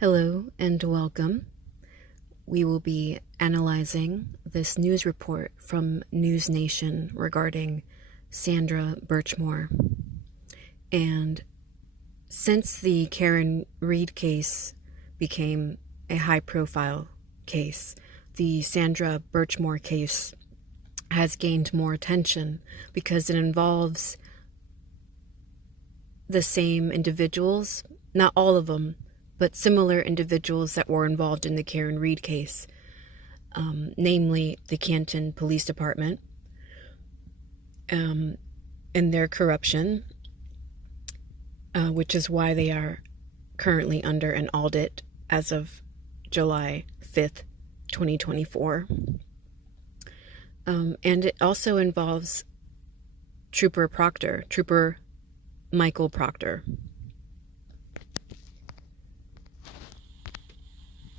Hello and welcome. We will be analyzing this news report from News Nation regarding Sandra Birchmore. And since the Karen Read case became a high-profile case, the Sandra Birchmore case has gained more attention because it involves the same individuals, not all of them, but similar individuals that were involved in the Karen Read case, namely the Canton Police Department, and their corruption, which is why they are currently under an audit as of July 5th, 2024. And it also involves Trooper Michael Proctor.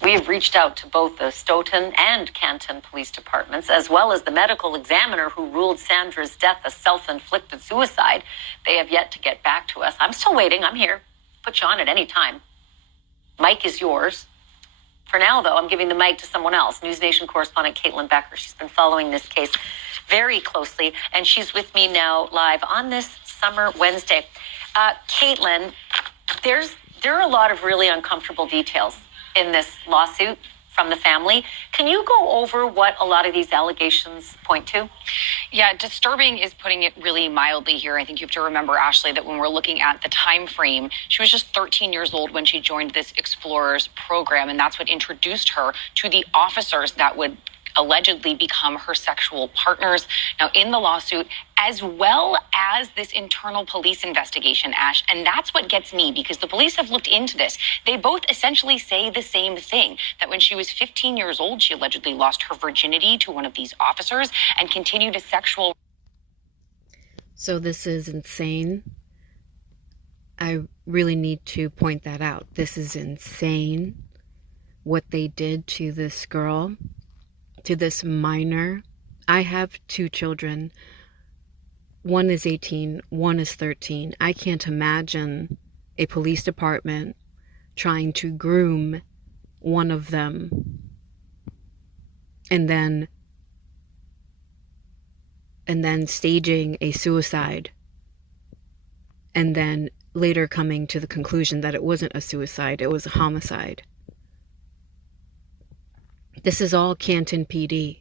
We have reached out to both the Stoughton and Canton police departments, as well as the medical examiner who ruled Sandra's death a self-inflicted suicide. They have yet to get back to us. I'm still waiting. I'm here. Put you on at any time. Mike is yours. For now, though, I'm giving the mic to someone else. News Nation correspondent Caitlin Becker. She's been following this case very closely, and she's with me now live on this summer Wednesday. Caitlin, there are a lot of really uncomfortable details in this lawsuit from the family. Can you go over what a lot of these allegations point to? Yeah, disturbing is putting it really mildly here. I think you have to remember, Ashley, that when we're looking at the time frame, she was just 13 years old when she joined this Explorers program, and that's what introduced her to the officers that would allegedly become her sexual partners. Now, in the lawsuit, as well as this internal police investigation, Ash, and that's what gets me, because the police have looked into this. They both essentially say the same thing, that when she was 15 years old, she allegedly lost her virginity to one of these officers and continued a sexual... So this is insane. I really need to point that out. This is insane, what they did to this girl, to this minor. I have two children. One is 18, one is 13. I can't imagine a police department trying to groom one of them and then staging a suicide, and then later coming to the conclusion that it wasn't a suicide, it was a homicide. This is all Canton PD.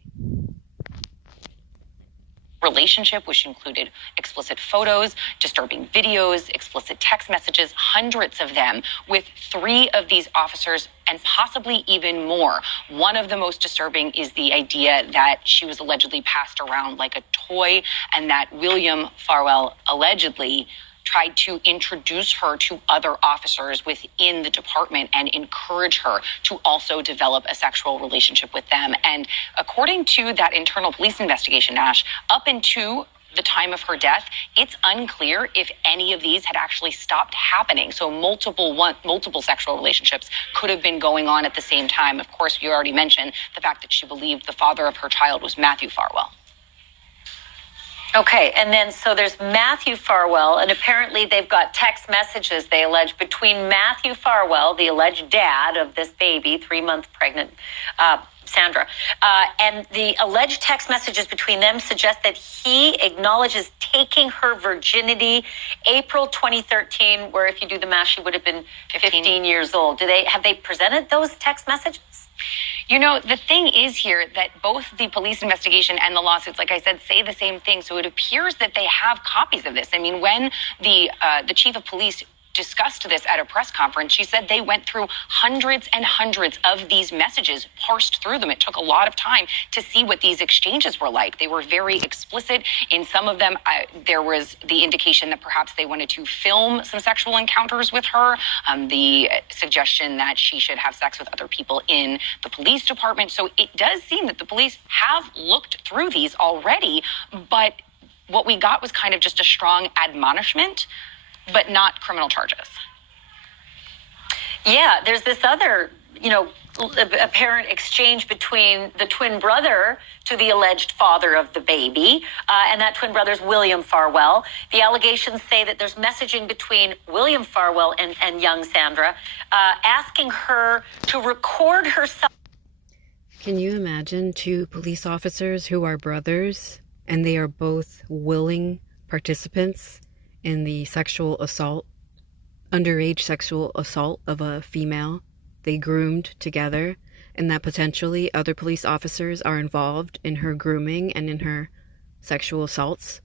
Relationship, which included explicit photos, disturbing videos, explicit text messages, hundreds of them, with 3 of these officers and possibly even more. One of the most disturbing is the idea that she was allegedly passed around like a toy, and that William Farwell allegedly tried to introduce her to other officers within the department and encourage her to also develop a sexual relationship with them. And according to that internal police investigation, Ash, up into the time of her death, it's unclear if any of these had actually stopped happening. So multiple sexual relationships could have been going on at the same time. Of course, you already mentioned the fact that she believed the father of her child was Matthew Farwell. Okay, and then so there's Matthew Farwell, and apparently they've got text messages, they allege, between Matthew Farwell, the alleged dad of this baby, 3-month pregnant Sandra, and the alleged text messages between them suggest that he acknowledges taking her virginity April 2013, where if you do the math, she would have been 15 years old. Have they presented those text messages? You know, the thing is here that both the police investigation and the lawsuits, like I said, say the same thing. So it appears that they have copies of this. I mean, when the chief of police discussed this at a press conference, she said they went through hundreds and hundreds of these messages, parsed through them. It took a lot of time to see what these exchanges were like. They were very explicit. In some of them, there was the indication that perhaps they wanted to film some sexual encounters with her, the suggestion that she should have sex with other people in the police department. So it does seem that the police have looked through these already, but what we got was kind of just a strong admonishment, but not criminal charges. Yeah, there's this other, apparent exchange between the twin brother to the alleged father of the baby, and that twin brother's William Farwell. The allegations say that there's messaging between William Farwell and young Sandra, asking her to record herself. Can you imagine two police officers who are brothers and they are both willing participants in the sexual assault, underage sexual assault of a female they groomed together, and that potentially other police officers are involved in her grooming and in her sexual assaults?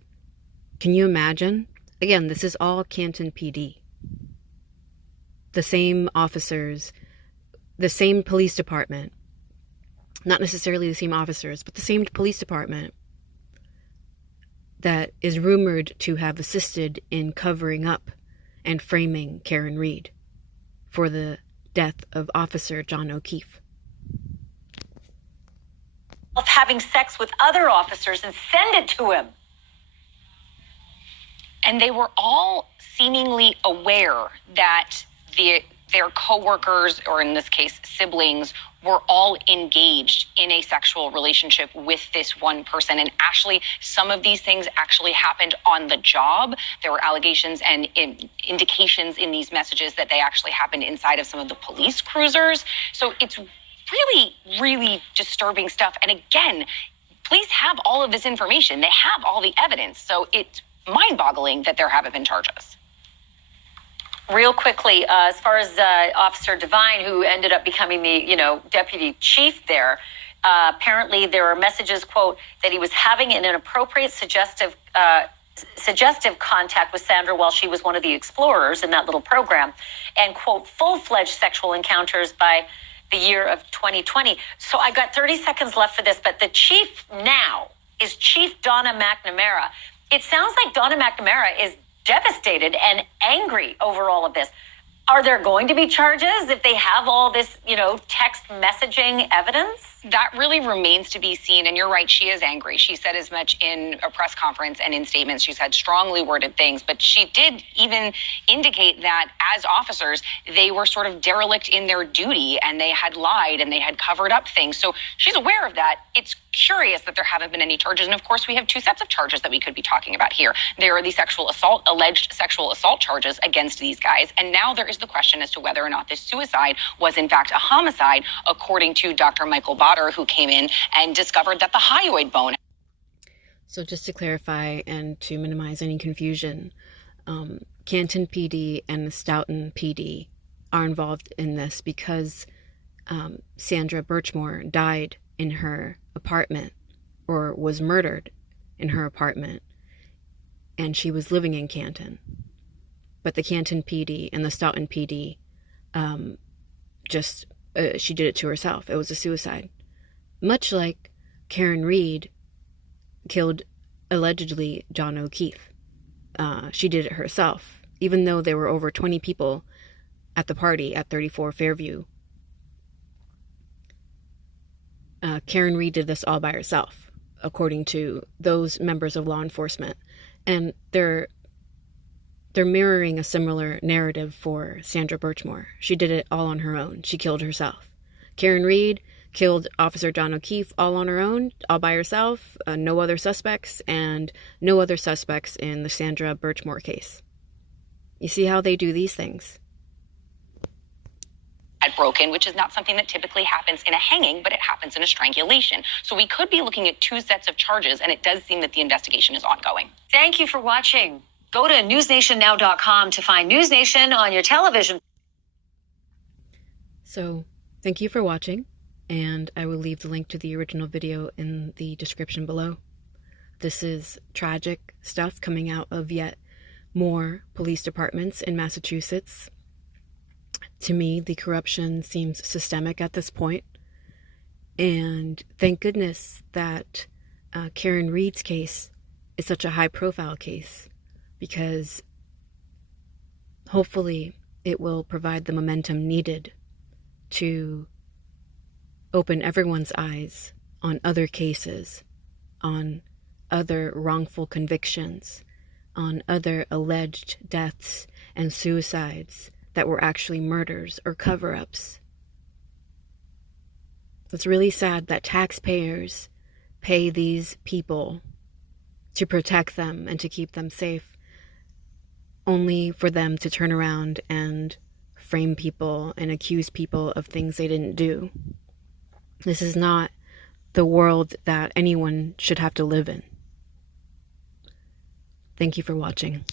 Can you imagine? Again, this is all Canton PD. The same officers, the same police department, not necessarily the same officers, but the same police department that is rumored to have assisted in covering up and framing Karen Read for the death of Officer John O'Keefe. Having sex with other officers and send it to him. And they were all seemingly aware that their coworkers, or in this case, siblings, were all engaged in a sexual relationship with this one person. And actually, some of these things actually happened on the job. There were allegations and indications in these messages that they actually happened inside of some of the police cruisers. So it's really, really disturbing stuff. And again, police have all of this information. They have all the evidence. So it's mind-boggling that there haven't been charges. Real quickly, as far as Officer Devine, who ended up becoming the, deputy chief there, apparently there are messages, quote, that he was having an inappropriate, suggestive contact with Sandra while she was one of the explorers in that little program, and, quote, full-fledged sexual encounters by the year of 2020. So I've got 30 seconds left for this, but the chief now is Chief Donna McNamara. It sounds like Donna McNamara is devastated and angry over all of this. Are there going to be charges if they have all this, text messaging evidence? That really remains to be seen. And you're right, she is angry. She said as much in a press conference and in statements. She's had strongly worded things, but she did even indicate that as officers, they were sort of derelict in their duty and they had lied and they had covered up things. So she's aware of that. It's curious that there haven't been any charges. And of course, we have two sets of charges that we could be talking about here. There are the alleged sexual assault charges against these guys. And now there is the question as to whether or not this suicide was in fact a homicide, according to Dr. Michael Botter, who came in and discovered that the hyoid bone. So just to clarify and to minimize any confusion, Canton PD and the Stoughton PD are involved in this because Sandra Birchmore died in her apartment, or was murdered in her apartment, and she was living in Canton. But the Canton PD and the Stoughton PD she did it to herself. It was a suicide. Much like Karen Read killed, allegedly, John O'Keefe. She did it herself, even though there were over 20 people at the party at 34 Fairview. Karen Read did this all by herself, according to those members of law enforcement. And they're mirroring a similar narrative for Sandra Birchmore. She did it all on her own. She killed herself. Karen Read killed Officer John O'Keefe all on her own, all by herself, no other suspects, and no other suspects in the Sandra Birchmore case. You see how they do these things? Broken, which is not something that typically happens in a hanging, but it happens in a strangulation. So we could be looking at two sets of charges, and it does seem that the investigation is ongoing. Thank you for watching. Go to newsnationnow.com to find News Nation on your television. So, thank you for watching, and I will leave the link to the original video in the description below. This is tragic stuff coming out of yet more police departments in Massachusetts. To me, the corruption seems systemic at this point, and thank goodness that Karen Read's case is such a high-profile case, because hopefully it will provide the momentum needed to open everyone's eyes on other cases, on other wrongful convictions, on other alleged deaths and suicides that were actually murders or cover-ups. It's really sad that taxpayers pay these people to protect them and to keep them safe, only for them to turn around and frame people and accuse people of things they didn't do. This is not the world that anyone should have to live in. Thank you for watching.